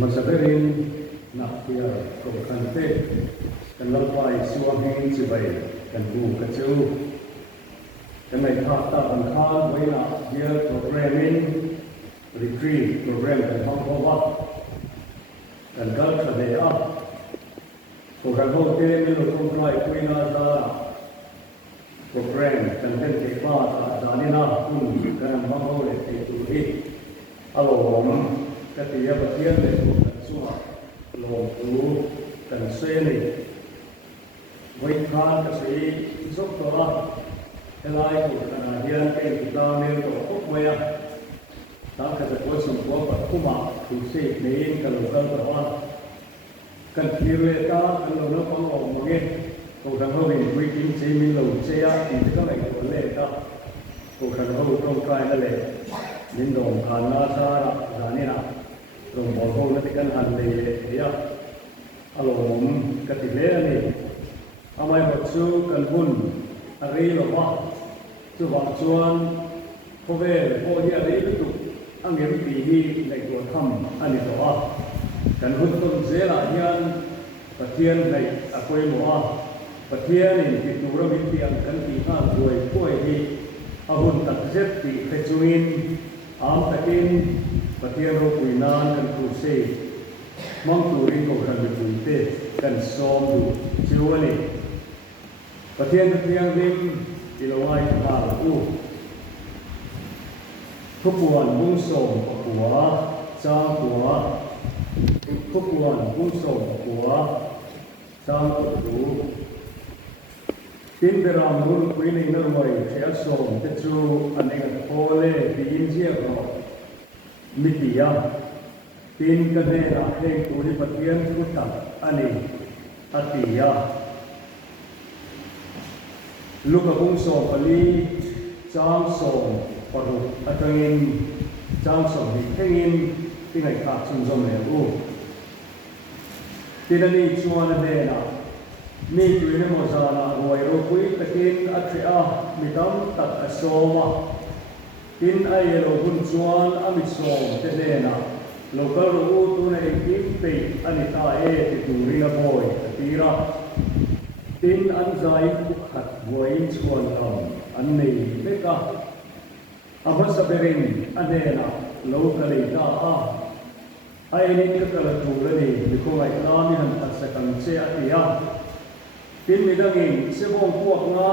Mizoram nak dia kau kante kan lampai suami cibai kan bu kecil kan naik harta angkat wena dia programming retreat program kan pawha kan gal kadea program hotel melu kontrol kuina da program kan tepa danina pun kan pawha le itu alom ketia bagian itu semua loh kan seni waikan kasih soktolah elai itu karena dia kan kita nilai okmaya tak kecuali semua perkumah khusus ini kalau berapa kan kita kalau nak orang mungkin kalau orang bikin semi lalu saya itu kan lagi boleh tak kalau orang kaya boleh lindung karena cara jadi nak rumah kau nanti kan ada dia alom ketika ni amai baju kan pun hari lepas tu waktuan kowe dia hari itu angin tinggi naik dua kam ani doa kan untuk zela hian patian naik aku mau patian ini itu orang impian kan kita kue ini ahun ṭhatzia di kecuin am takin patian rokuinan kan kursi mangturin kau kan berkuite kan som juali patian dim ilawai hal Thupui bung song pawha sang pawha Thupui bung song pawha sang tu tin beram nun kuini nalwai thea song techu aneng pole di insiamrem mitia tin kane ra heng turi patian kuta ani.A luka bung song pali sang song paru atangin jang som di tengin tingai ka chunjom le u tinani chuan le na mi tuine mo zana roi ro pui takin athia midam tak asoma tin ai ro hun chuan ami som te le na local ru tu nei kim pe ani.A ti turina boy tira tin an zai khat voin chhuanlam an nei beka Mizoram ani.A locally ai ngaithlatu ni ko ngaithlami han ṭhatzia tia tin midangin sebong puak nga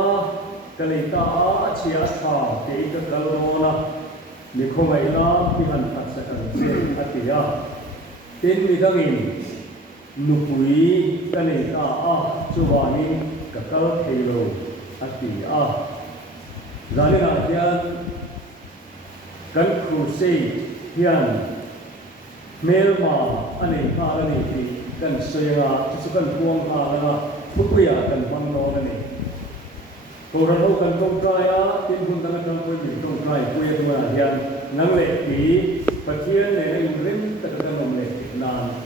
kalita achia tha te ka kalona ni ko ngaitlam ti han ṭhatzia tia tin midangin Thupui kalita chuwani ka kal theilo atia zalina hian kan khusus hian melma ani ni kan soya kan puang ala Thupui kan mangno ni korano kan kontraya tin pun tangan kan pun kontrai kuya dua hian nang le ki pathian le rim takkan nomle nan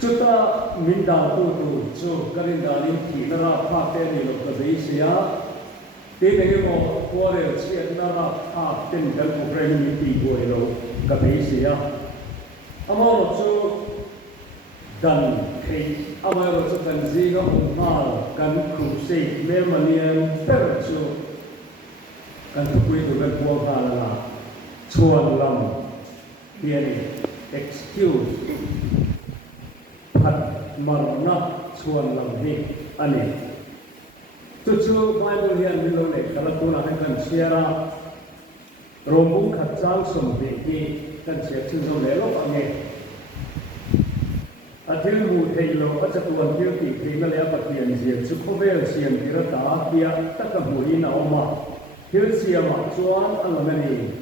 chuta minda tu chu karindalin ki nara pha te ni lo ka sia tin này mo kuare chiat na ra a tin kan program ni ti boi lo ka be sia amo chu dan kai amo chu kan zi ga ma kan khu se me manian per chu kan Thupui tu kan puang ha la chhuanlam hian excuse phat marna chhuanlam ni ani Tuju Bible hian milo le kalakuna kan siara rombung khatsang som beki kan sia chunjom le lo ange athil mu theilo achatuan tir ti thina le apatian zia chu khovel siam tirata kia takamuhi na oma hil siama chuan alamani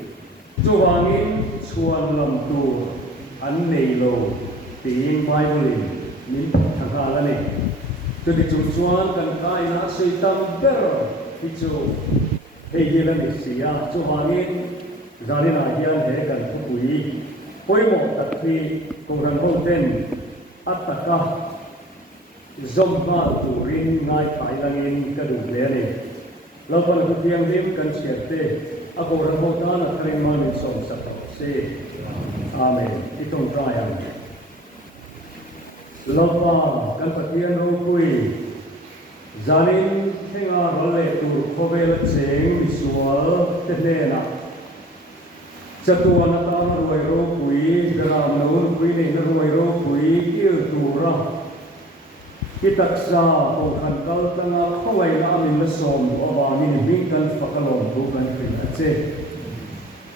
chuwangin chhuanlam tu an neilo tin Bible ni thakalani jadi tujuan kan kaina setam ber itu hegilan isia chuhangin zalin ahian he kan Thupui poimo takhi koran hoten ataka zomba turin ngai pailangin kadu lere lawan hutiang lim kan siate akoran hotana kaliman som sata se amen itong trial lova kan pathian Thupui zirin thenga role tu khovel cheng misual tenena chatuana ta roi Thupui dra nun pui ne roi Thupui il tura ṭhatzia ko khan kal tanga khowai la min la som oba min bing kan fakalom bu kan pin ache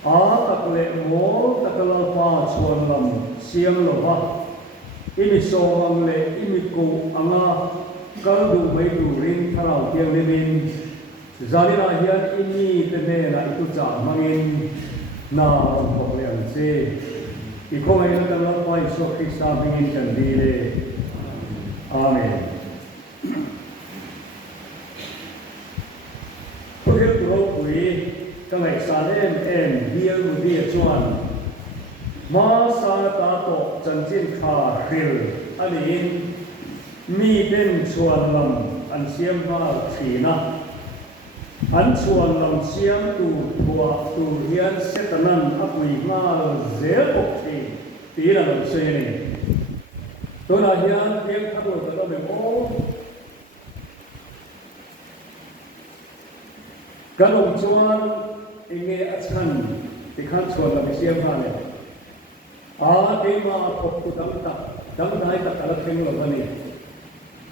a takle mo takala pa chhuanlam siam lova imi soang le imi ko anga kaldu mai du ring tharau tiang lenin zalina hian imi tene na itu cha mangin na ho le an che I khongai na kan la pai so Krista bingin kan di le amen Phước Thupui các ngài sa em hiel mu dia chuan ma sa ta to chan chin kha khil anin mi ten chhuanlam an siam va thina an chhuanlam siam tu thua tu hian setanan apui ma ze pok thi ti la lo se ni to na hian tiang thang lo ta me mo kalom chuan inge achan tikhan chhuanlam siam va le a de ma thok tu dam dai ta kala theng lo bani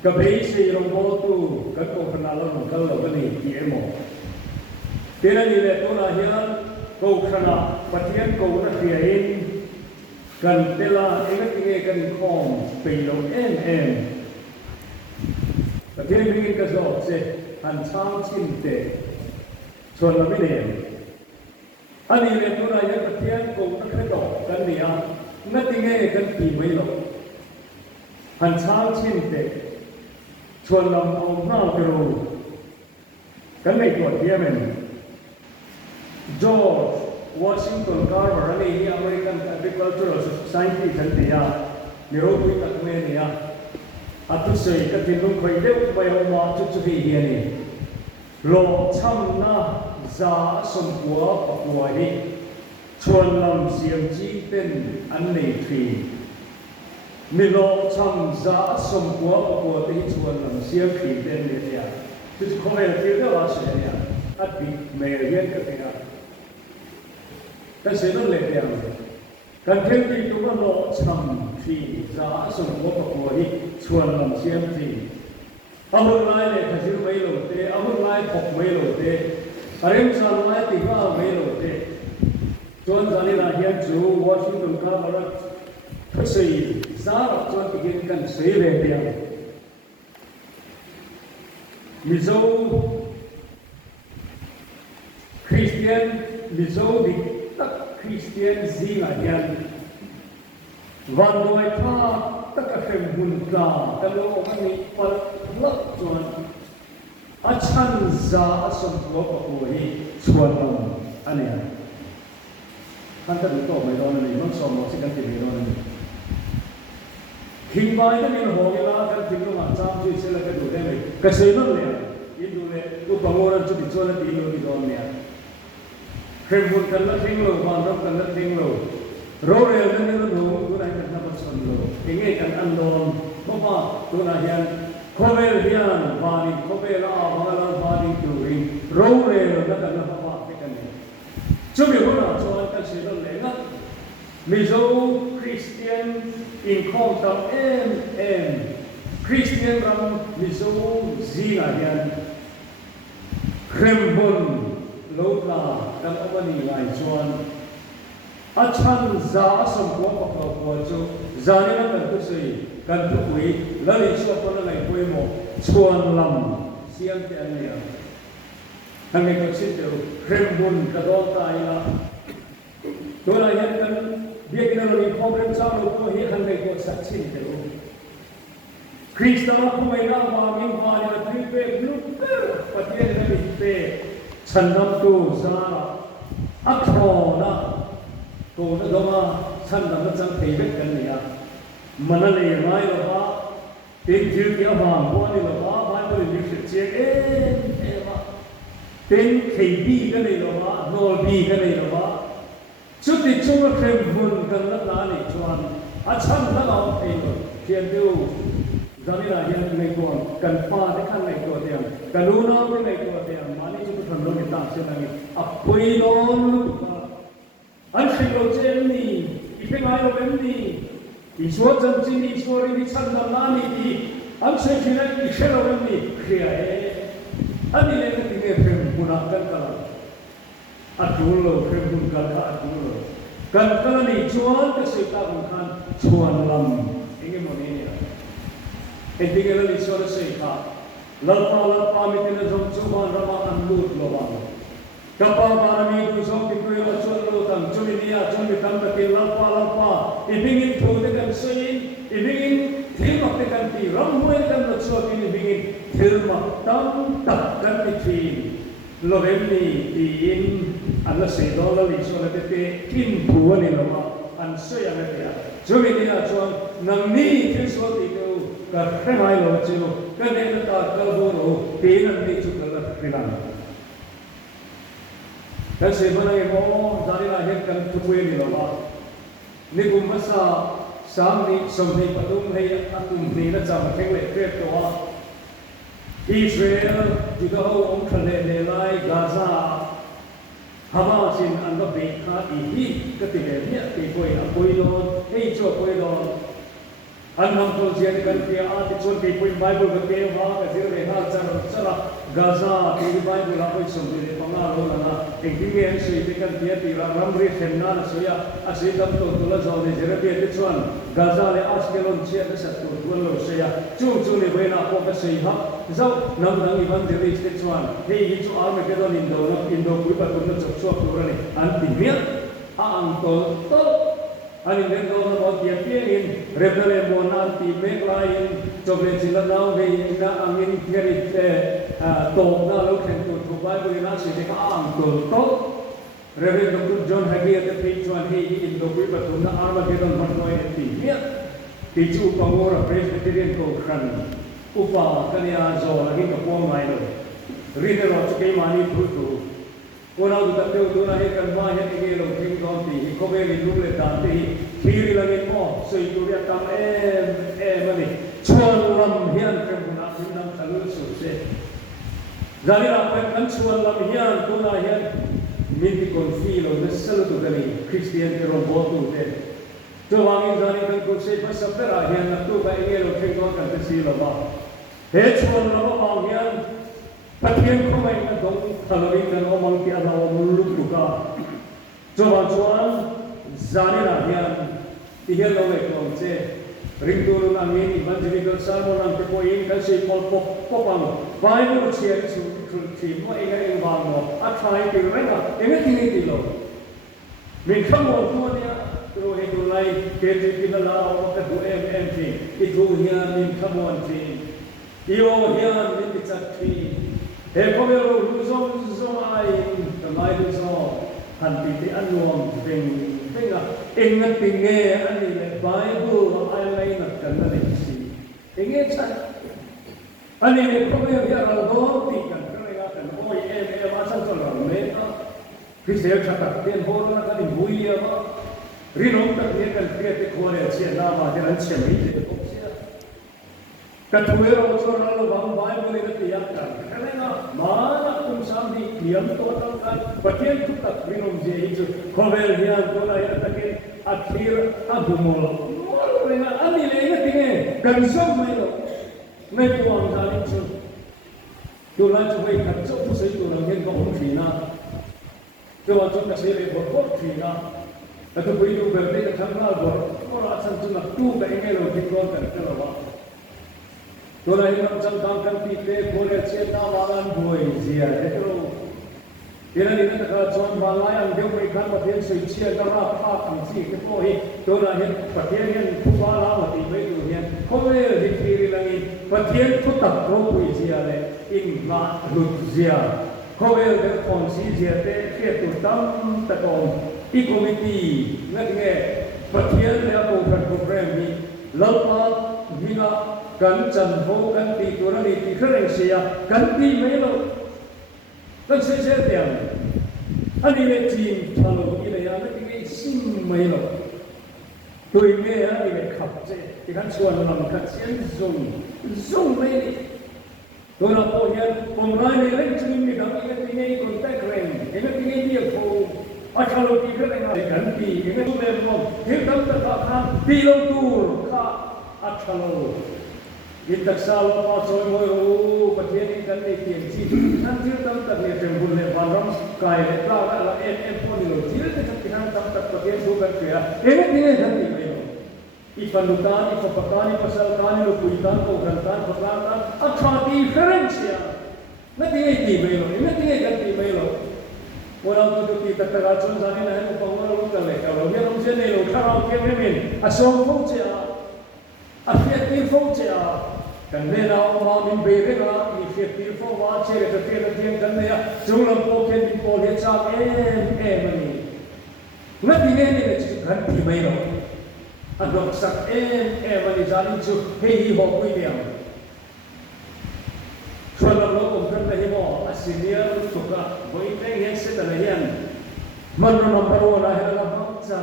ka bei se rong bo tu ka ko khana lo rong kal lo bani ti emo tena ni le to na hian ko khana pathian ko na khia in kan tela enga tinge kan khom pe lo em pathian bingin ka zo se han chang chin te chon la mi ne ani le to na hian pathian ko na kha do kan nia na tinge kan pi mai lo han chang chin te chhuanlam au na kero kan nei to hiamen George Washington Carver ani hi American Agricultural Society kan tia Mizoram tak me nia atu sei ka tinung khoi deu pai ma chu chu hi hiani lo cham na za som kwa pakwa hi chhuanlam siam chi ten an nei thi mi lo cham za som kwa pakwa te hi chhuanlam siam thi ten ne tia chu khome ti da wa se nia at bi me yen ka tia kan se no le tia kan thel ti tu ma lo cham thi za som kwa pakwa hi chhuanlam siam thi amul lai le khajir mai lo te amul lai phok mai lo te arem san lai ti ha mai lo te chuan zani na hian chu Washington ka barak thasei zara chuan ti gen kan sei le tia Mizo Christian Mizo di tak Christian zinga hian van doi tha tak a khem hun ta kalo mani pal lak chuan a chan za a som lo pa ko hi chhuanlam ania kan ta to mai don ni non som mo sikan ti don ni khi bai na min ho la kan ti lo ma cham chi se la ka du de mai ka se no le in du le Upa Ngurthantluanga chu ti chuan ti lo ti don nia khem hun kan la thing lo van ram kan la thing lo ro re na ne no tu nai kan na ba chon lo ke kan an don ma ba tu na hian khovel hian vani khovel a bangala vani tu ring ro re na kan na ba ke kan ni chu mi ho na chuan kan se lo le na Mizo Christian in contact em Christian ram Mizo zina hian krembon lokla kan omani lai chuan a chan za som ko pa ko chu zani na kan tu sei kan tu pui lali so pa na lai pui mo chhuanlam siam te an nia han me ko sin te krembon ka do tai la to la yan kan bia kina lo ni problem cha lo ko hi han me ko sa chin te o Krista ko mai na ma min pa ni tri pe lu patien na mi pe chandam tu zara akhona ko na doma chandam na chang thei bet kan nia manale mai lo ba tin jil ki aba ko ni lo ba ba ko ni se che e ba tin khei bi ka nei lo ba no bi ka nei lo ba chu ti chu krem bun kan la ni chuan a cham la lo thei lo thiên tiêu giờ này là hiện ngày tuần cần pha cái khăn ngày tuần tiền cần lu nó cái ngày tuần tiền mà đi chúng thần luôn hiện tại xem là quỳ non anh sinh rồi trên đi cái ngày rồi bên đi đi xuống chân trên đi xuống đi chân làm nani đi anh sẽ chỉ là đi xe rồi bên đi kia anh đi lên cái nghề phim buôn bán cần cả anh chú lo phim buôn cần cả anh chú lo cần cái này chuan cái sự ta cũng khan chhuanlam ini mo ni ini cái này so sự ta lalpa mi tin zong chuan rama an lut lo ba kapal parami du zong ti ku yo chuan lo tam chumi nia chumi tam ta ki lalpa ibingin thu te kan sein ibingin thil mak te kan ti ram hoi kan lo chuan ti ibingin thil mak tam tak kan ti thi lo ven ni ti in an la se do la li so la te kin thu ni lo ma an so ya me ya chumi nia chuan nang ni thil so ti tu ka khai lo chu ka ne ta ka bo ro ti nan ni chu ka la khilan kan se bana ye mo zari la het kan thupui ni lo ba ni kum masa sam ni som ni patum hei atum ni na cham kheng le krep to wa Israel duhawm khale le lai Gaza Hamas in an ba be kha I hi ka ti le ni ti koi a koi lo hei cho koi lo an nam to jian kan ti a ti chon ti koi Bible ka te wa ka zir le ha chara Gaza ti Bible la koi som ni pa nga lo na eng ti nge se ti kan ti ti ram ri khem na na so ya a se dam to la zo ni zira ti ti chuan Gaza le Ashkelon chia na sa tu lo se ya chu ni we na ko ka se ha zau nam dang I ban de ri ti chuan hei hi chu ar me ke do indo pui pa tu na chok chok tu ra ni an ti me a ang to ani len do na bo ti pi in rebele mo na ti me lain chobre chila nau ve na angin kheri to na lo khen tu tu bai bu na si te ka ang to Reverend Dr. John Hagee the page one he in the Upa Ngurthantluanga Matnoy ti ti chu Upa Ngurthantluanga Presbyterian ko khan Upa kania zo lagi ka po mai lo rine ro chu ke mani thu tu ona du ta pe du na he kan ma he ke lo thing don ti ko be ni lu le ta ti thiri lagi mo sei tu ya kam mani chhuanlam hian kan na tin nam chalu su se zali ra pa kan chhuanlam hian tu na hian minti confilo nessuno tu kali Christian ke robotu te to wangi zani kan ko se pa sapera hian na tu ka ingelo thing don kan te si lo ba he chhuanlam ba hian pathian ko mai na dong thalori kan o mang ti ana o mulu tu ka chuan zani ra hian ti hian lo le ko che ring tu na ngi evangelical sermon ang te ko in kan se pol pop ang Bible chia chu thi mo enga eng wang mo a thai ti renga enga ti ni ti lo min kham mo tu nia tu he tu lai ke ti ti la o ka du ti I tu hian min kham mo ti io hian min ti chat ti he ko me ro lu zo ai ka mai lu zo han ti ti an nuam veng venga enga ti nge ani le Bible ai lai na kan na le si enga chat ani le ko me ya ra do ti kan ka kan oi ma san to la me ki se cha ta ten ho na ka ni bui ya ma ri no ta ni kan kre te ko re che na ma de ran che mi de ko sia ka tu ro so ra lo bang bai mo ni te ya ka ka na ma na kum sam ni liam to ta kan patien tu ta ri no je I ju ko vel ya ko la ya ta ke akhir a bu mo re na ani le na ti nge kan so mai loไม่ปวงทาริชุดูแลจะไม่ขัดเจ้าผู้ใช้ตัวเราเห็นก็องค์ขีนะจะว่าจุดกระเสียเลยบอกก็ขีนะแต่ถ้าไปดูแบบนี้ก็ทั้งเราบอกว่าเราฉันจะนักตู้ไปเองเราคิดร้อนกันก็เราว่าตัวเราเห็นเราจำทางกันที่เตะโคเรเชียนามาลันบุยเสียเด็กเราIna ni na ka chuan ba lai ang deu mai khan pathian sei chia ka ra pha thang chi ke po hi to na hian pathian hian thu ba la ma ti mai tu hian ko le ri thi ri lang pathian thu tak ro pui zia le in ma lut zia ko le de kon si zia te ke tu tam ta kon I committee na nge pathian le ko kan program ni lau pa hina kan chan ho kan ti tu na ni ti khreng sia kan ti mai lo kan se tiang ani le tin thalo I le ya le nge sim mai lo tui me ani le khap che ที่ขั้นส่วนเราขัดเสียงzungไม่นี่ตัวเราพอเห็นผมร้ายในเรื่องชีวิตมีดังนี้ที่นี่คนแต่เกรงเห็นที่นี่เดียวเขาอาชาลูกีก็ได้งานกันปีเห็นตัวเดิมมองเห็นตั้งแต่ข้ามปีลงตูข้าอาชาลูยินตักสาวมาสวยมวยโอ้ประเทศนี้กันในเกียรตินั่นที่ตั้งแต่เนี่ยเป็นบุญในวันร้องกายและกล้าและพวกนี้เราที่เราจะทำที่นั่นตั้งแต่ประเทศสู้กันเสียเห็นที่นี่ทันทีไม่รู้อีฟันลุตานอีฟันปากานอีฟันสัลกานอีลูกุยตานโกกันตานปากานตานอัตราดีเฟรนซ์เนี่ยนั่นที่นี่ที่ไม่รู้นั่นที่นี่กันที่ไม่รู้วันเราตัวที่ตัดตระจนจานี่นะให้พวกเรารู้กันเลยเราเนี่ยเราเชื่อในโลกคาราโอเกะไม่เป็นอาสงฟูเจ้าอาเฟียตีฟูเจ้ากันเนี่ยเรามาบินเบรกอ่ะอีเฟียตีฟูว่าเชื่อจะเฟียจะเทียงกันเนี่ยจุงลำโพงบินโพเฮชามันนี่นั่นที่นี่เนี่ยจะกันที่ไม่รู้อันดอกสักมันนี่จานี่จุเฮียบอกคุยเดียวชวนเราลงกันเลยว่าอาศิเนียรู้สึกว่าวันนี้เห็นเสร็จแล้วเห็นมันนำไปว่าให้เราฟังซา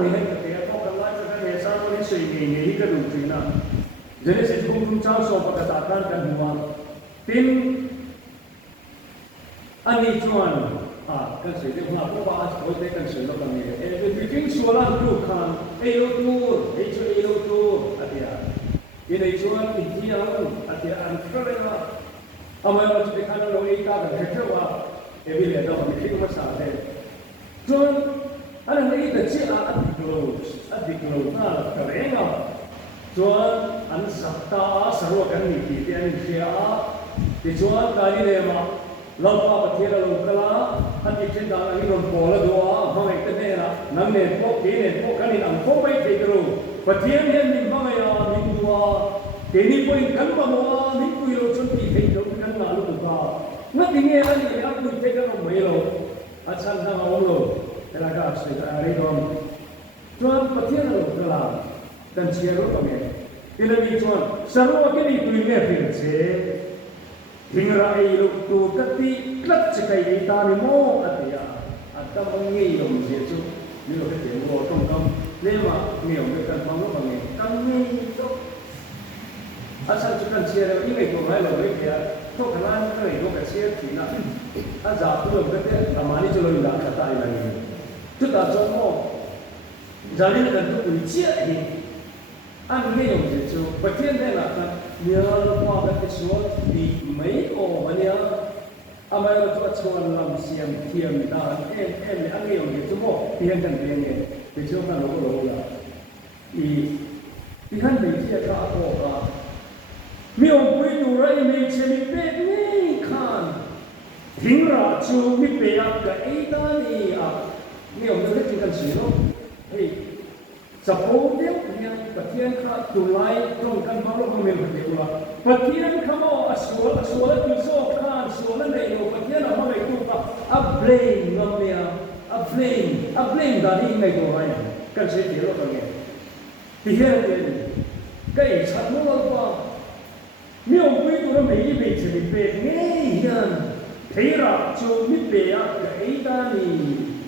นี่ให้กับเด็กพวกกันไล่จะกันเนี่ยซาวันนี้สิ่งนี้ก็ดูจริงนะเดี๋ยวนี้สิ่งที่คุณเจ้าสอบประกาศกันหัวทิ้งอันนี้ชวนกันสิ่งที่ผมพูดว่าอาจจะโดนกันสิ่งเหล่านี้เป็นทิ้งส่วนละดูขันลูตูช่วยลูตูอะไรยังไงชวนอินที่เราอะไรอันก็เลยว่าทำไมเราจะไปขันเราเองกันแค่ว่าวิเลเราไม่คิดว่าสาเหตุชวนอันนี้แต่เชื่ออันดิโกลน่าจะเร่งอ่ะชวนอันสัตตาสรุปกันนี่ที่อันเชียที่ชวนตอนนี้เลยมาเราพาประเทศเราลูกละอันที่เช่นดังอันนี้เราโผล่ตัวห้องเอกเนนะนั่งเนี่ยพวกที่เนี่ยพวกกันนี่นั่งพวกไม่ติดรู้ประเทศเนี่ยมีห้องอะไรมีตัวที่นี่พวกกันบ้างว่ามีคุยเราชนที่เห็นเรากันมาลูกตัวนั่นที่เนี่ยอันนี้เราคุยกันเราไม่รู้อาจารย์ทางเราลูกแต่ละก็สิ่งอะไรก็ชวนประเทศเราลูกละกันเชียร์รู้ตรงนี้ที่เรามีชวนสรุปว่าที่นี่คุยเนี่ยเพียงเสียทิ้งรายลูกตัวกติกลัดจะใครตานิโมอะไรอ่ะอาจจะบางงี้เราเสียจุดนี่เราเป็นเสียงวัวต้องทำเรียกว่าเหนียวเป็นการทำรู้บางงี้กันนี่ก็อาจารย์จะกันเชียร์เราอีกไม่ตัวไรเราไม่เกี่ยวทุกขณะนี้เราอยู่กับเชียร์ที่นั่นอาจารย์พูดแบบนี้ทำมานี่จะเราอยู่หลังกระต่ายอะไรจุดอาจารย์โม่จารีนกันทุกคนเชียร์เองอันนี้เราจะจูประเทศนี้นะกันเนี่ยเราพอกันชวนดีไม่โอ้เนี่ยอามาเราจะชวนลำเสียงเทียมดานอันนี้เราจะจูโม่เพียงกันเพียงเนี่ยไปชวนกันเราก็รู้ละที่ท่านไม่เชื่อข้าพเจ้ามีองค์ผู้ดูแลไม่เชื่อมีเป็นไม่ขันทิ้งราชูมีเปียกกับไอ้ตานี่มีองค์ผู้ที่กันสิโน่จะพูดเดียวกันประเทศข้าตุลายตรงกันมาลงมาเมืองประเทศเราประเทศข้ามาสวดที่โซ่ข้าสวดในโลกประเทศเราไม่ถูกกับอับเลนเราเนี่ยอับเลนดานี่ไม่ตัวไรกันเสียที่เราตรงนี้ที่เห็นเลยก็ไอ้ชัดนู้นว่ามีองค์ผู้ดูแลไม่ใช่มีเป็นไงกันที่เราจูมีเปียกกับไอ้ตานี่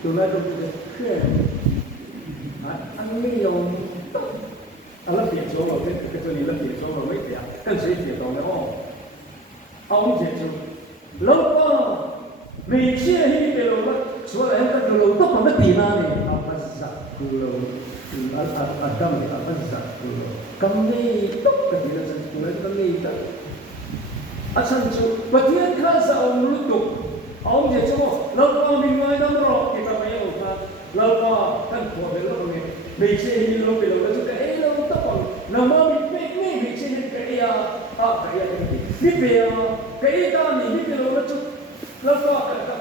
ตัวนั้นตัวนี้คืออันนี้ยงอะไรเปลี่ยนโซ่เราเป็นก็จะมีอะไรเปลี่ยนโซ่เราไม่เปลี่ยนกันเสียที่ตรงนี้เอาเจ็บจูแล้วก็ไม่เชื่อให้เป็นเราส่วนอะไรก็เราต้องมาตีนาเนี่ยอาภาษาคือเราอาดัมเนี่ยอาภาษาคือเราคำนี้ต้องกันที่เราจะพูดคำนี้กันอาจารย์จูประเทศข้าจะเอาลุตุเอาเจ็บจูเราก็มีไว้น้ำรอที่ทำให้เราเราก็ท่านขอเป็นเราเนี่ยไม่ใช่ให้เราเป็นเราจะแต่เราต้องเราไม่ใช่ให้แกนี่เป็นแกตอนนี้นี่เป็นเราจุดเราก็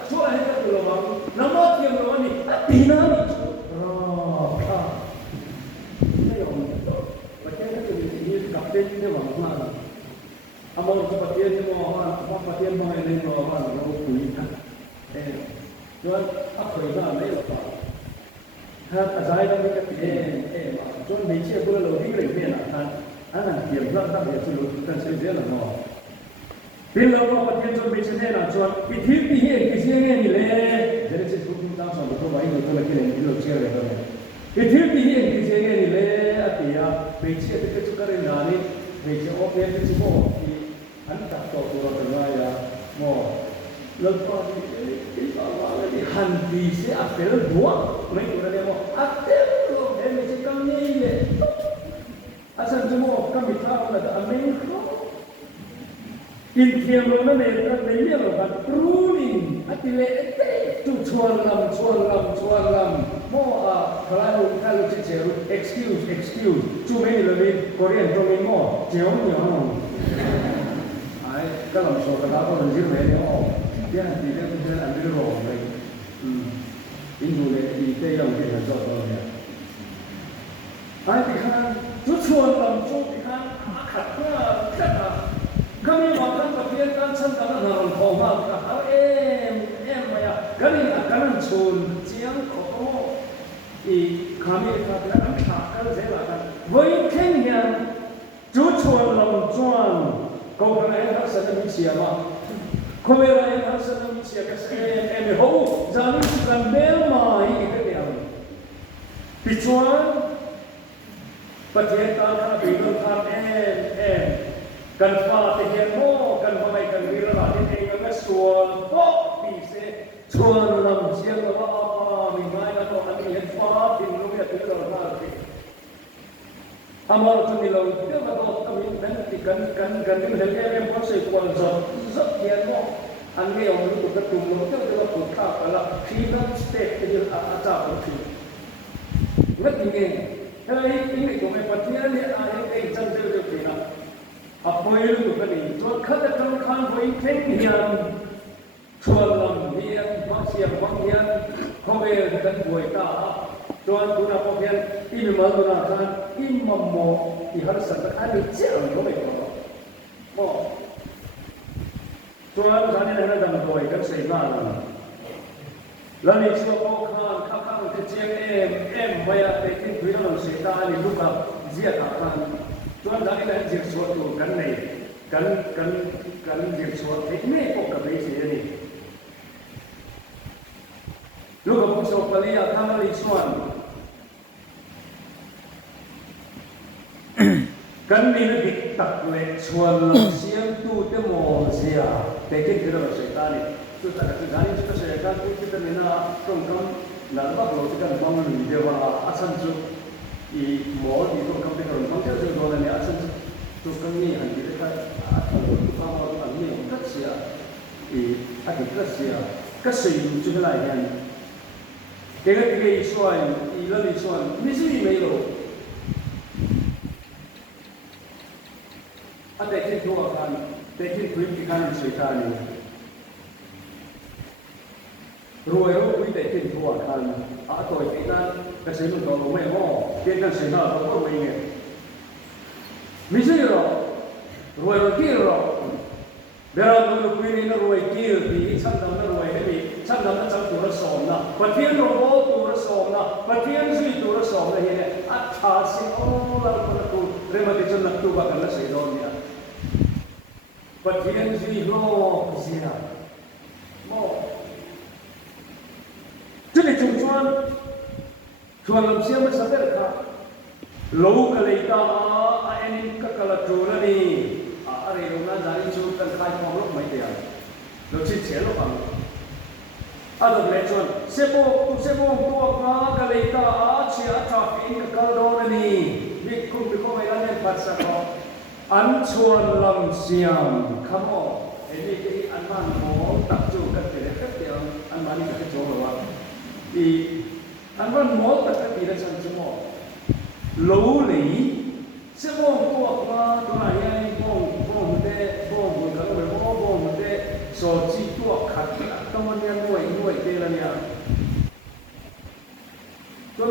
ช่วยให้เราบ้างเราไม่เกี่ยวเรานี่ตีน้ำนี่จุดไม่ยอมประเทศนั้นจะมีสิ่งที่กับเต้นที่หวังมากอามาเราประเทศที่มองว่าประเทศมองในมองว่าเราคุยกันด้วยอะไรบ้างไม่หรอกถ้าอาศัยเราไม่กันจนไม่เชื่อพวกเราที่เรื่องนี้นะท่านอันนั้นเกี่ยวกับตั้งแต่สุดตั้งแต่เรื่องนั้นเนาะเป็นเราก็ประเทศจนไม่เชื่อนะจนพิธีที่เห็นที่เชื่อเนี่ยนี่แหละเดี๋ยวจะพูดถึงตามสอนตัวไว้ตัวละกี่เรื่องที่เราเชื่อเลยก็เนี่ยพิธีที่เห็นที่เชื่อเนี่ยนี่แหละ atia pe che te chu kare nani pe che o pe te chu mo ki an ta to tu ro ta ya mo lo pa ni pa wa ni han di se a pe lo bua mai tu ra mo a te lo e me che kam ni le asan chu mo kam mi tha ko la a me ko insiamrem na ne ta ne le lo ba ruling atile ete tu chhuanlam mo a kalau che excuse too many lo ni korean to me mo jeo ni ho ai ka lam so ka ko ni me ni ho dia di le ku an de ro mai in du le di te yong ke na so to ne ai ti khan tu chhuanlam chu ti khan khat ka kami makan papian kan san kan naron pawha ka em maya ganin akanan chun chiang ko I kami ka kan tha kan se la kan voi khen hian chu chhuanlam chuan ko kan ai ha sa ni sia ma ko me ra ai ha sa ni sia ka se em ho zani kan bel mai ka dia pi chuan papian ka bi no kan em kan fa te hian mo kan fa mai kan ri ra ni te kan sual po pi se chhuanlam chiang la mi mai na to ani hian fa tin lu ya tu lo na ti amar tu mi lo te ma to ka mi ben ti kan ni hel em ko se kwal zot hian mo an me om lu ka tu lo te lo ku kha la khi na step te a ta ko ti ngat ni nge helai ni ko me pathian ni a ai chan de ti na apoi lu ka ni to khat kan khan voi khen hian chhuanlam hian ma sia wang hian khobe kan voi ta tuan tu na ko hian I mi mal na khan I mammo I har sa ka ani chang ko me ko mo tuan zani na dam voi kan sei na lani chu ko khan kha khan ke chiang em maya te kin thui na se ta ni lu ka zia ta khan tuan dani na jir so tu kan nei kan jir so te me ko ka be se ni lu ka bu so pa le ya khan li chuan kan ni na dik tak le chhuanlam siam tu te mo sia te kin thui na se ta ni tu ta ka dani chu se ka tu ti ta na tong kam na ba lo ti kan bang ni de wa asan chu I mo di to kam te kan bang te chu do na ni asan tu kan ni han di ka fa ma an ni ṭhatzia I ṭhatzia ka sei chu la hian ke ga ti ge suai I la ni suan ni si me lo ate ki tu kan te ki tu ki kan se ta ni rồi quý vị tin thua kan ở tuổi Việt Nam cái sự nỗ lực mấy mò Việt Nam sẽ nào có mấy người Mizoram rồi kia rồi bây giờ nó quý vị nó rồi kia thì sang năm nó rồi thì sang năm nó chẳng tụi nó sòng na và thiên nó vô tụi nó sòng na và thiên duy tụi nó sòng là hiện nay ṭhatzia là con tụi rồi mà cái chân nặng tụi bạn nó sẽ đón nha và thiên duy lo gì à mò这里中专siya masaber ka low kalita ani ka kalatura ni are rona dari chu kan khai phong lok mai dia lo chi che lo pang ado le chon sebo to ka kalita chia cha fin ka kaldo ni bi ko mai la ne patsa ko an chhuanlam siam khamo ini ke an man mo tak chu ka te ka te an mani ka chu lo wa I an van mo ta ka ti la san chu mo lo li se mo ko ma to na ya ni mo de mo de so chi to kha ta mo ne noi de la nya to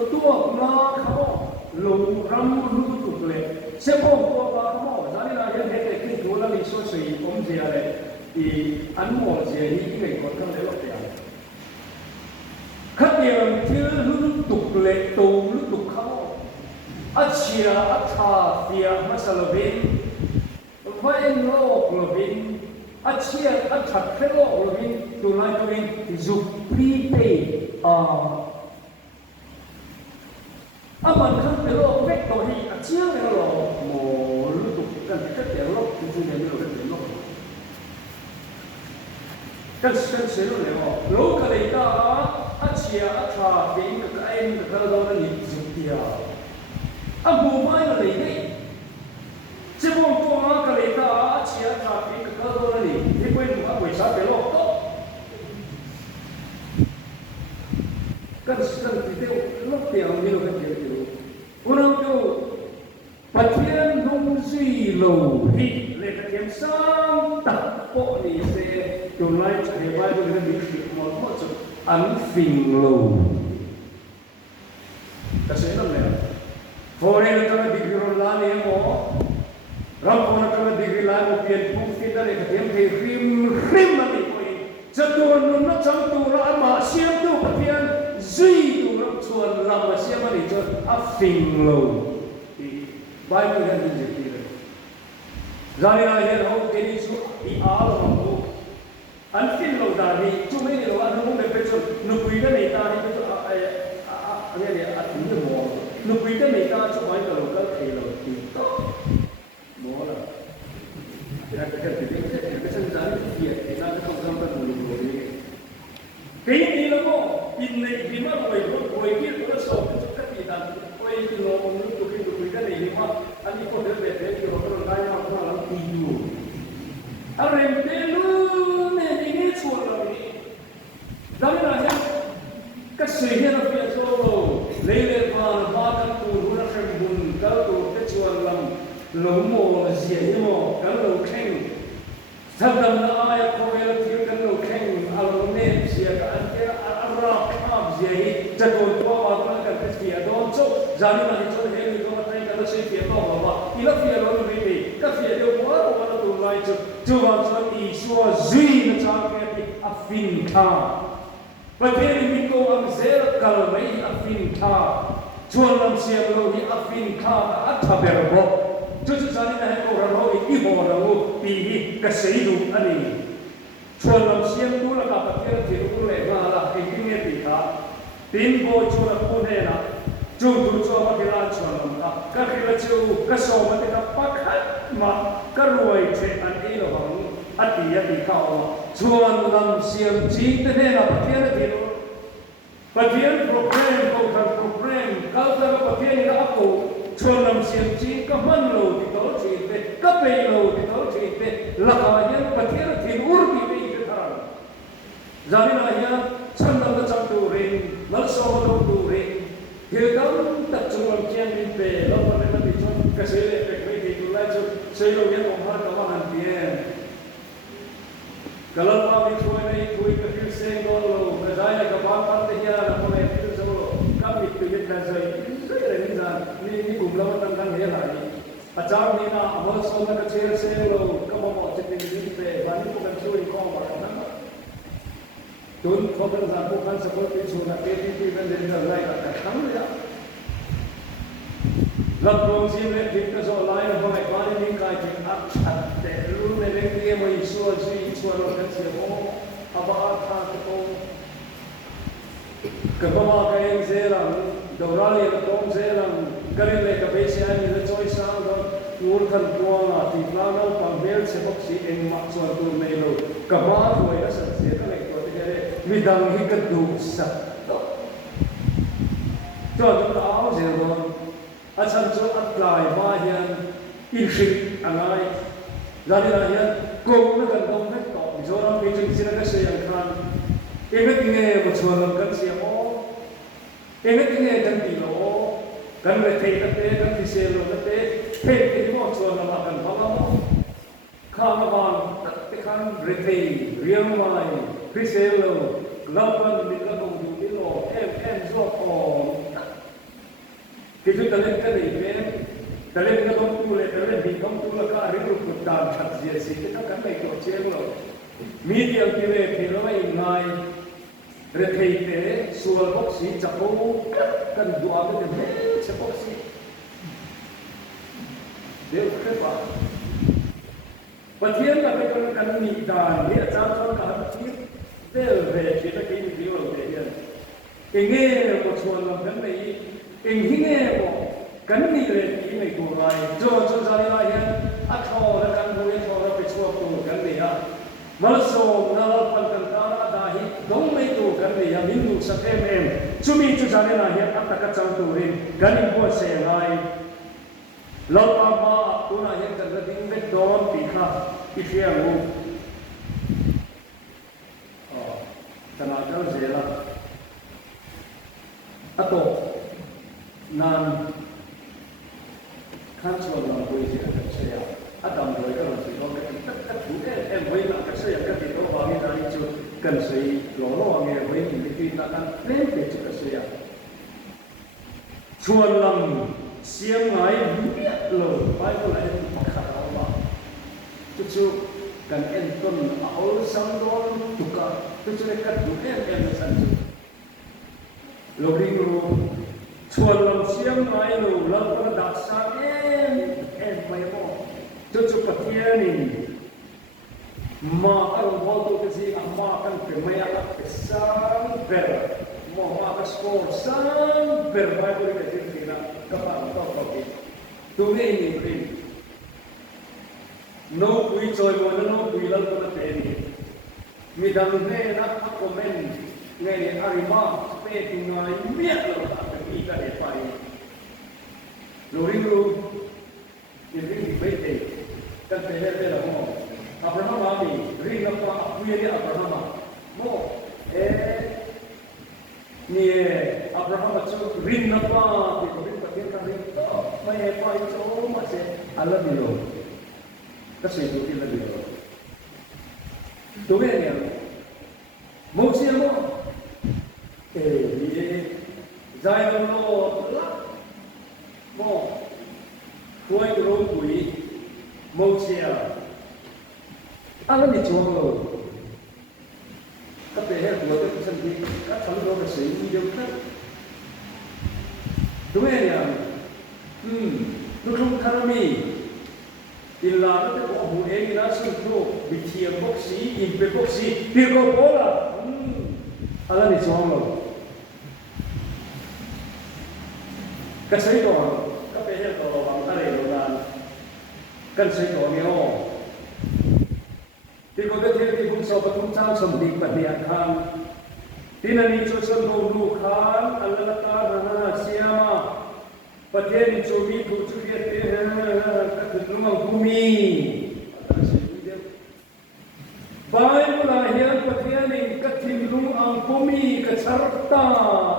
na kha mo lo ram lu tu le se mo ko ba mo za ni la ya he te ki to la ni so sei om je ale I an mo je hi ki ngai ko ka le lo ya khát nhiều thiếu lúc tục lệ tù lúc tục khao chia tha phía mà sao là bên phải lo là bên chia chặt cái lo là bên tụ lại tụ bên giúp prepaid mình không thể lo vét tụ hi chiang cái lo mồ lúc tục cần cái tiền lốc thì chúng ta mới được cái tiền lốc cái xí nó này họ lúc cái này ta chia thà tiền cái em cái đó là gì chụp tiền bù mai là này chỉ mong có cái này ta chia thà tiền cái đó là gì thì quên mà quên sao cái lốc đó cái thì tiêu lốc tiền mới được cái tiền tiêu Unang tu patian nung si lo hi le patian sam tak po ni se tu lai chai bai tu ni ki mo mo chu an fin lo ta se nam le fore le ka digri ro la ne mo ram ko na ka digri la mo pian pu ki da le patian ke rim na ni koi chatu nun na chang tu ra ma siam tu patian zui chuan lam mà xem mà đi cho phình lầu thì bao nhiêu nhân dân gì đấy ra đi là hiện hôm cái đi xuống đi áo là bằng đồ anh phình lầu ta đi chúng mấy người anh không để phải cho nó quý cái này ta thì cho cái này anh tính được mỏ nó quý cái này ta cho mấy cái lầu cái thầy lầu thì tốt mỏ là cái chân giá cái việc thì ta không dám ta đủ rồi cái gì là có in này vì mà người kia cũng đã sống trong các kỳ đàn quay từ nó một lúc tụi cái này mà anh đi con về thì nó còn lại nhau nó làm gì nhiều anh em thế luôn này đi nghe chuột rồi đó là nhá các sự hiện là việc số lấy lên vào ba cái tủ nó xem buồn cái tủ cái chuột làm lỗ mồ là gì nhá mồ cái lỗ khen thằng đàn ông ai có về là thiếu cái lỗ khen alo nên gì cái anh kia vậyจะโดนตัวมาตั้งแต่เป็นเสียโดนจุกจานี่นะที่ชนเห็นมีตัวไทยกันแล้วใช้เสียต่อมาว่าอีลักเสียเราไม่มีก็เสียเดียวว่าเราตัวลายจุกจู่ว่าชนอีชัวซีนชาวแก่ที่อัฟฟินคาประเทศนี้มีตัวอัมเซลกัลไม่อัฟฟินคาชวนลำเสียเราที่อัฟฟินคาอัฐเบรบจู่จานี่นะให้ตัวเราอีโมเราปีนี้ก็เสียดูอันนี้ชวนลำเสียดูแล้วกับประเทศที่รู้เลยว่าละไอ้ที่เนี่ยปีขาtin bo chura pune na chu du cho ma kila chuan na ka kila chu ka so ma te ka pakhat ma ka ruai che an e lo bang ati ka o chuan lam siam chi te ne na pathian ti no pathian program ko kan program ka ta ka pathian ka ko chuan lam siam chi ka man lo ti to chi te ka pe lo ti to chi te la ka yan pathian ti ur ti pe ti thar zani na ya chân tâm cái trong tù rình nó sâu trong tù rình hiểu tấm tập trung làm chiang đi về nó còn nên bị cho cái xây lệ về mấy thì tụi lại cho xây lâu nhất còn hơn có hàng tiền cái lần mà mình thôi này thôi cái phiêu sen đó rồi cái trái này cái bán bán thế kia là con này phiêu sâu rồi các vị tự nhiên là dày rất là đơn giản ni cùng lâu tăng tăng thế lại cha ni na mỗi số nó cái chia sen rồi các món món trên đi về và những cái chui con mà nó tuân không đơn giản không cần support cái số là cái vấn đề là lại là thắng rồi đó lập công xin lên thì cái số lại là phải có những cái chuyện áp chặt để luôn này lên kia mà xua gì xua rồi cái gì đó áp thang cái mà cái em sẽ làm đầu ra liền công sẽ làm cái này cái base anh là choi sang đó uốn khăn quăng à thì nó bằng bel sẽ bóc xí em mặc xua từ này rồi cái mà rồi nó sẽ cái này vì đang hi cái đủ sạch đó cho chúng ta áo gì rồi anh chân cho anh lại ba hian in sinh anh ấy ra đi là hian cùng nó cần đông hết cọ Mizoram cái chuyện gì cái sự ăn khăn em biết nghe một số lần cần gì ó em biết nghe cần gì đó cần về thầy cái tế cần thì xe rồi cái tế thầy cái một số lần mà cần phải không khăn mà bằng cái khăn về thầy riêng mai khi xe rồi lâu hơn mình là cùng dùng cái lò em do còn cái chúng ta lên cái này về ta lên cái công tu lên ta lên bị công tu là cả riêng của đàn ṭhatzia gì cái này của chế rồi media kia về thì nó lại ngay rồi thầy thế xua bóc xí chặt bố cần dọa cái gì chặt bóc xí đều cái phải và thiên là cái con cần nhị đàn nghĩa cha cho cả thiên đều về phía cái gì điều thể hiện cái nghe một số làm cái này cái nghe một kan ni le ti nei tu lai jo jo zari lai hian a tho la kan hui tho la pe chuak tu kan ni a mal so na la pan kan ta la da hi dong nei tu kan ni a min nu sa em chumi chu zari lai hian a ta ka chang tu rin kan ni bo se lai lo pa ma tu na hian kan ding ve don pi kha i fia ngu tana ka zela ato nan kan chhuanlam pui si ka chaya adam doi ka lo si lo ka thu em voi na ka chaya ka ti lo ba ni na ni chu kan sei lo lo nge voi ni ti na kan ple pe chu ka chaya chhuanlam siam ngai lo bai ko lai pa kha lo ba chu kan en ton a ol sam don tu ka tu chu le ka tu em san chu lo ring ro chhuanlam siam ngai lo la ko da sa em mai mo chu pathia ni ma ka lo bo tu ke si amma kan pe mai a ke sang ber mo ma ka sko sang ber bai ko ke ti na ka pa to ki tu ne ni rin no pui choi mo no pui lan ko na pe ni mi dang ne na comment nge ni arima pe ti ngai miet lo ta pe mi ka de pai lo ring ru ni ring be te kan pe le la mo Abraham ami ring na pa pui ni Abraham mo ni Abraham chu ring na pa ti ko ring pa ti ka ring mai pa cho ma se ala ni lo ka se tu ti la ni lo tu ve ni mo si mo ni zai lo la mo kuai ro kui mo si ala ni chuang lo ka pe he tu ka san ti ka chang lo ka se ni de ka tu ve ni nu thum karami illa te ko hu e ni na su tu bi thiam bok si in pe bok si pi ko bola ala ni chuang lo ka sai to ka pe he to bang ta re lo dan kan sai to ni ho ti ko te ti bung so patum chang som dik pa dia khan tinani chu som no lu khan alla ta na siama pathen chu mi thu chu ye te ka thu nung bumi bai la hian pathen in ka thin lung ang bumi ka charta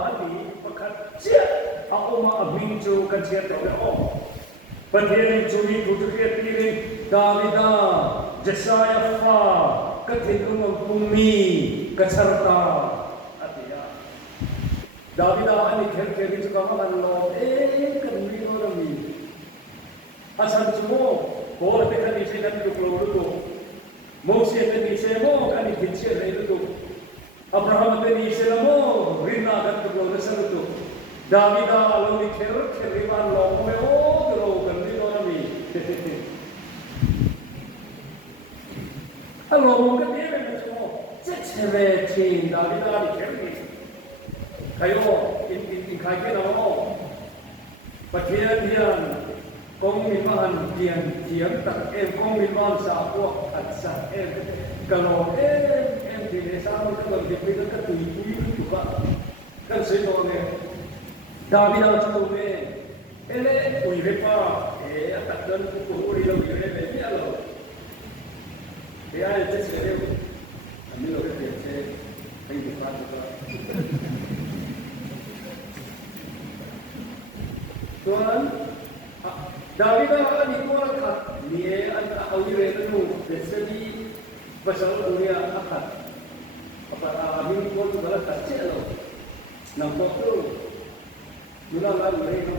ani pakhat chia a oma abing chu kan chia to o pathen chu mi thu chu ye te davida Jesaya fa kathin lung bumi ka charta Davida ani kher kher chu ka man lo kan mi no ra mi asan chu mo ko te kan ni se kan lu lo lu mo se te ni se mo kan ni tin se re lu Abraham te ni se la mo rina kan lu lo sa lu Davida lo ni kher kher ri man lo mo lo kan mi no ra mi alo mo ka te me chu che re chin Davida ni kher ni kayo in khai ke no pathian hian kong mi man tian thiam tak em kong mi man sa ko ṭhatzia em kalo em ti le sa mo ka di pe ka tu tu ba kan se no ne Davida chu me ele ui re pa atak dan ku ri lo ri re ni alo ai te se re ami lo ke se ai di pa ka tuan Davida ani ko khat ni an awi re nu besedi pasal uria akhat apa ami ko bala ṭhatzia lo nam to tu mula la le no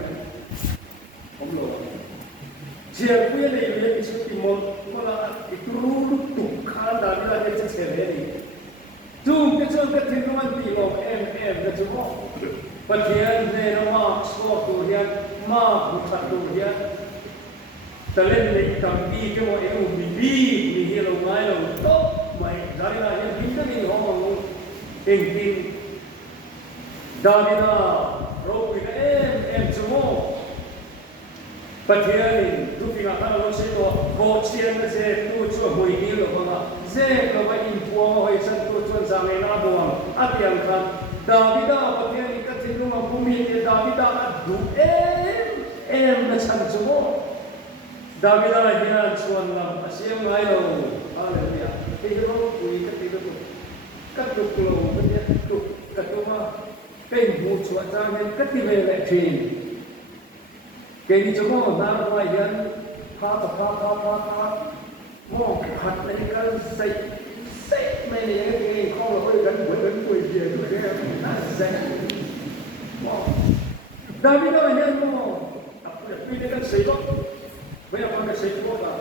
om lo sia ku le le isu ti mon ko la ituru tu khan Davida ke se re ni tu ke so ke tin man ti lo em de chu mo pathian ne no ma so tu hian ma bu khat tu hian talen le tam bi ke mo e u bi ni hi lo mai lo to mai zari la hian bin ni ho mo eng tin Davida ro wi em chu mo But here, looking at how much it was, and say, two to a boy deal of a Zay, the way in Pawha, it's a two to Zang and Abuam, ani.Kan, Davida, but here in Katiluma, Bumi, Davida, duhawm, the chance of all. Davida, hian, chhuanlam, insiamrem, hallelujah. They don't do it, cut the flow, but yet took Katuma, pay boots to a time and cut the way at chain. Cái đi chỗ mò na ngoài hian pha mò hạt này cái xây này cái kho là hơi gắn tuổi gì rồi cái na xây mò David nói hian mò vì cái xây đó bây giờ cái xây đó là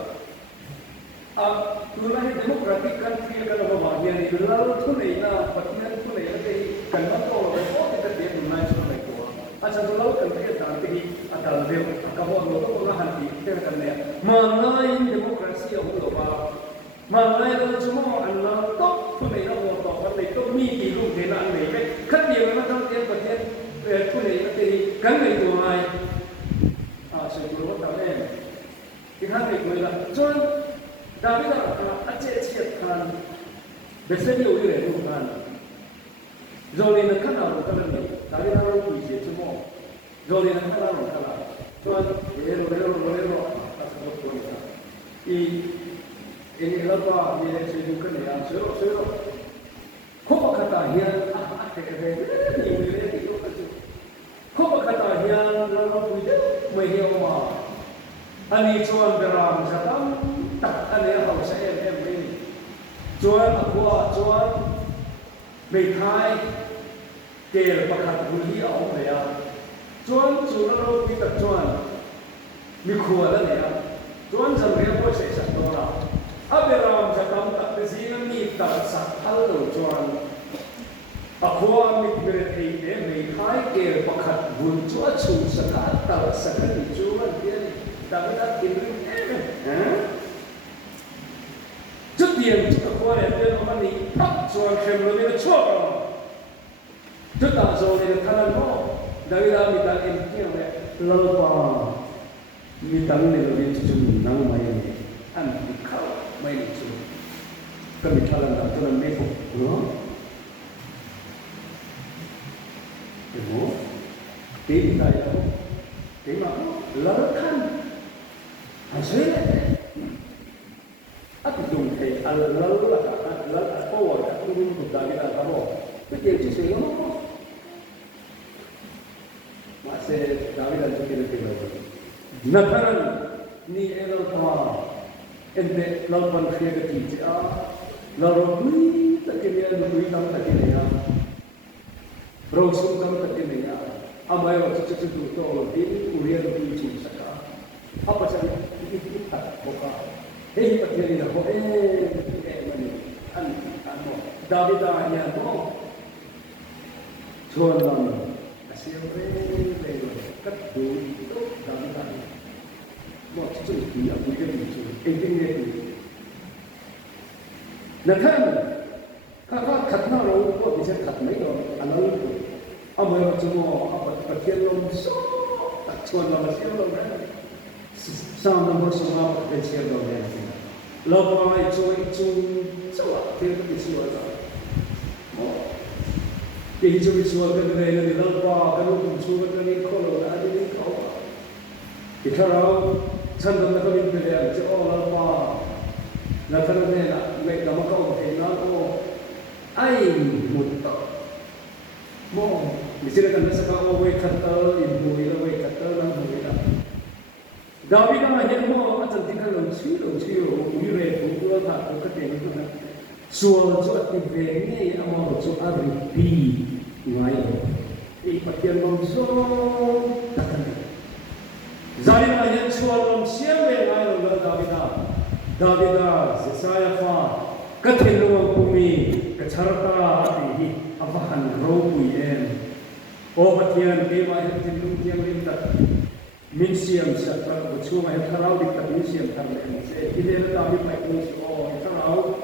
lúc này democratic country cái là mà hian thì là thu này na bắt này thu này là cái cần bắt đầu là có cái việc này cho này Asa tulau kan kita tadi atal dia kawan lo tu lah hati kita kan dia. Malai demokrasi yang lo ba, malai lo cuma Allah top tu ni lo top kan ni tu mi di lu dia nak ni. Kan dia memang tahu dia berjaya tu ni nanti kan ni tu mai. Sebelum tahu ni, kita ni kau lah. John David lah aceh kan, besar dia uli tu kan. Rồi nó khát nào cái lần này, tại vì nó bị gì chứ mò, rồi nó khát nào cho nên rồi, ta sẽ có chuyện gì, ini là apa, ini là chuyện cái này, sửa, không có khát nào hian, cái nhiều người đấy thì không có khát nào hian, nó bị mấy hiểu mà, anh ấy chọn cái làm sao tam, anh ấy học sẽ em đi, chọn aqua, chọn mấy thái kể bậc hạt bùn hi ảo này à, chuan chú nó đâu biết tập chuan, mi khua đó này à, chuan chẳng biết có sẽ sạch đâu nào, Abraham sẽ tâm tập cái gì nó mi tập sạch hal đầu chuan, aqua mi biết thấy để mi khai kể bậc hạt bùn chúa chú sạch hal tập sạch cái gì chú anh biết, ta mới đã tìm được chút tiền chút aqua này tên nó đi thắp chuan xem nó biết chúa rồi. Chút ta rồi thì thằng nó David đã bị tận em kia vậy lâu qua bị tận này rồi thì chúng nắng mày ăn bị khâu mày đi chung cái bị thằng nào tôi làm mấy phục nữa cái bố tiếng này đâu tiếng mà lỡ khăn à dưới này áp dụng thì lỡ là pawha không dùng được David là đâu cái điều chỉ sử dụng Masih David dan Thupui lagi. Nakaran ni elok pawha, ente lawan kaya ṭhatzia, lawan ni tak kena nung tam tak kena, rosum tam tak kena. Amai waktu cucu tu ini urian tu cuci saka. Apa sahaja itu tak boka. Hei pakai ni dah, mani, anu. David hanya chhuanlam insiamrem cắt đuôi tốt làm vậy một chút thì là một cái gì kinh nghiệm là các khát nào rồi có bị chết khát mấy rồi anh nói ông mới nói chúng nó bật thiên long số đặt chuồn vào insiamrem đấy sao nó mới sống vào insiamrem này lâu qua chơi chung sao ạ thì cái gì vậy cái chỗ bị xua cái này là lâu qua cái lúc mình xua cái này khó lâu đã đi đến khó thì theo đó chân tâm nó có bên bên này chỗ lâu qua là thân này là mẹ nó có thể nó có ai một tờ mò mình sẽ cần nó sẽ có quay cắt tơ in bùi là quay cắt tơ năm bùi là David nó là những mò ở trong tiếng Anh đồng xíu bùi rề bùi lo thật có cái tiền nó xua chỗ thì về ngay ở một chỗ ở Upa Ngurthantluanga ipakian Mizoram takkan zirin ayat chhuanlam siamrem David saya fa kathilung kumi kacharta ati abahan robui em patian ke mai tilung tiang rinta min siam satra buchuma he tharau dik tak min siam thar le se idela David mai ni tharau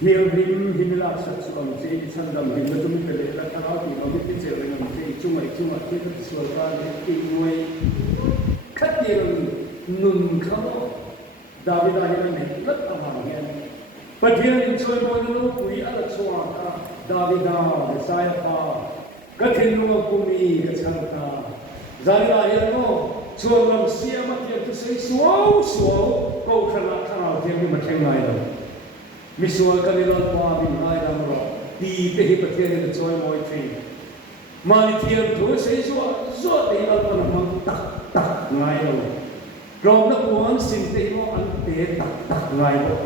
hiền himila sát suam chế chân đầm hình mà chúng mình là thằng áo thì nó biết cái chuyện này làm chế chung mày cái suy ra cái nuôi khát tiền nun khamo Davida hian lat ama hian pathian in choi mo nu pui ala chwa ka Davida Messiah pa kathin lu pumi ka chanta zalila hian no chhuanlam siama tiam tu sei suau ko khana khana tiam mi matheng ngai lo misual kanila pa bin ngai ram ro ti te hi pathian in choi mo thi mani tiam tu sei suau zo te al pan mang tak ngai lo rom na puan sin te mo an te tak ngai lo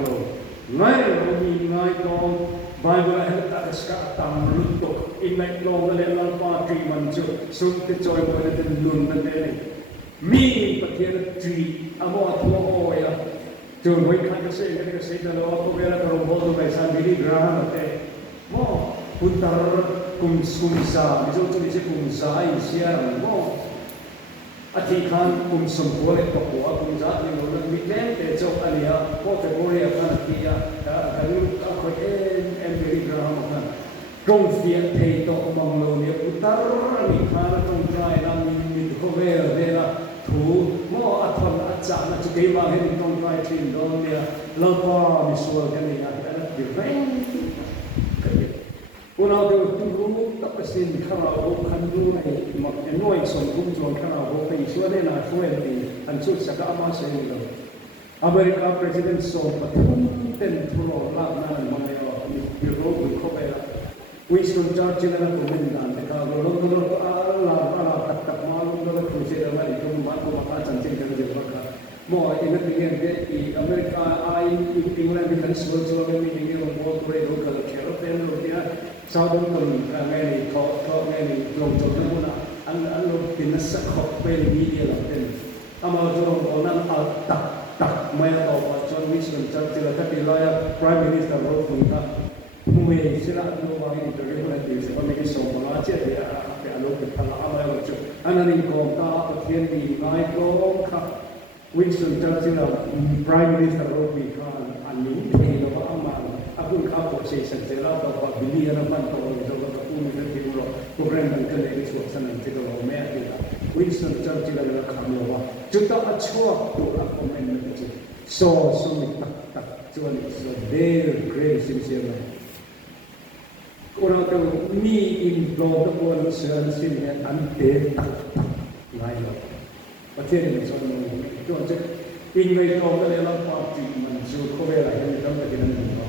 ngai lo mi ngai ko Bible hay ta ska tam lut to in mai lo le lan pa tri man chu sun te choi mo na den lun na de mi pathian tri amo thua o ya tu moi khan ka se da lo ko vela ko bo do bai san bili gra te mo putar kum sa mi zo tu se kum sa ai sia mo ati khan kum sum ko le to ko kum za ni lo na mi te te cho alia ko te ko ya khan ki ya ka lu ka ko en bili gra mo khan trong fiat thei to mong lo ni putar ni khan trong trai na mi ko ve la thu mo athon acha na chu ke ma hen trong trai thin do ni la pa mi sual kan ni ya ka di veng Unau tu tunggu tak pesin kalau kandu ni mak enoi som kum jual kalau pe suane na suai ni ansut saka ama sei lo Amerika President so patun ten tulo la na mayo ni ro ko pela Winston Churchill na komendan ka lo ala tak malu lo ko se da mari tu ma ko ma chan chen kan de ka mo ina tingen de i Amerika ai England kan so so ni ni ro mo ko ro ka khelo pen ro dia sau đó tuần ngày này có ngày này lòng trộn nó muốn ăn luôn thì nó sẽ học về media là tên ama trong đó nó tập mấy tàu và John Wilson Churchill là các vị lawyer Prime Minister rồi cũng ta mùi sẽ là nó vào những cái này thì sẽ có mấy cái số mà nó chết thì phải lúc thì thằng ama là chụp anh ấy còn ta ở thiên thì ngay có khác Winston Churchill là Prime Minister rồi thì anh những thì nó có ama aku kapok say sanjela pa biliya naman to so ka puno na tigulo program ng kale is what sanan tigulo me atila Winston Churchill la khamwa juta achwa to ako men na so mi tak chuan so very great sincerely ora to mi in blow the one san sin ante tak ngai lo pathian ni so no to je in ngai to ka le la pa ti man so ko ve la hen tam ka dinan no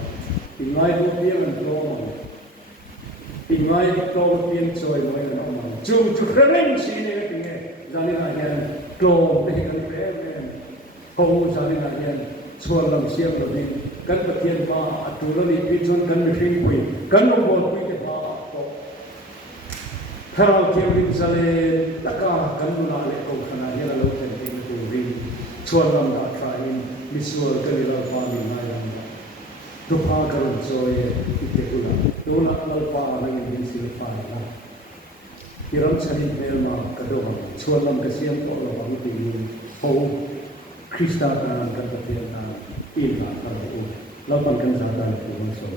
Ingai bu piang an plong, ingai plong piang choi mo yan ang mga. Chu kreneng sini tingge, zali na yan plong piang an piang, hong zali na yan chhuanlam siam lo ni, kan pathian pa aturo ni pichon kan mithing pui, kan mo pui ke pa to. Tharau kiam rin zali taka kan mula le ko khana yan lo ten ting tu rin, chhuanlam da train misual kanila pa ni na yan. Duhawm kalau joye ite ulah, dona alpa lagi di sini faham. Iram cari melma kadoa, chhuanlam kasihan kalau orang itu hau Krista kan kata dia kan ilah kalau lapan kan zadan itu masuk.